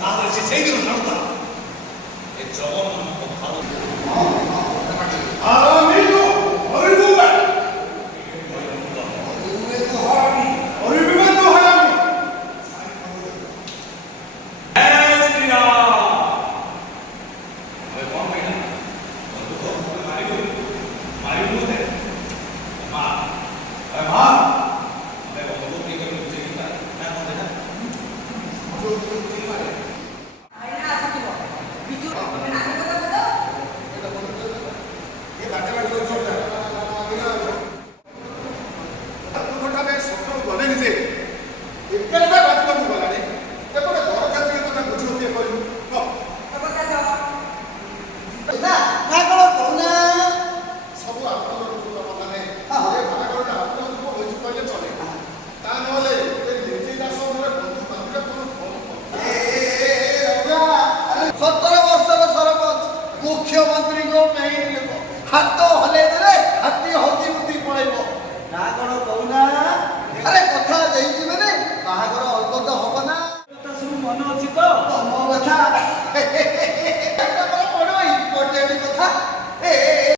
তাহলে সে সেই দিন নামতা এই জগন্নাথ ভালো मुख्यमंत्री को नहीं हाथ हले दे हाथी हकी मुती पड़ेबो ना कोन कहूना अरे कथा देई दिबे ने बाहागर अल्प तो होबो ना कथा सब मन अछि तो तम कथा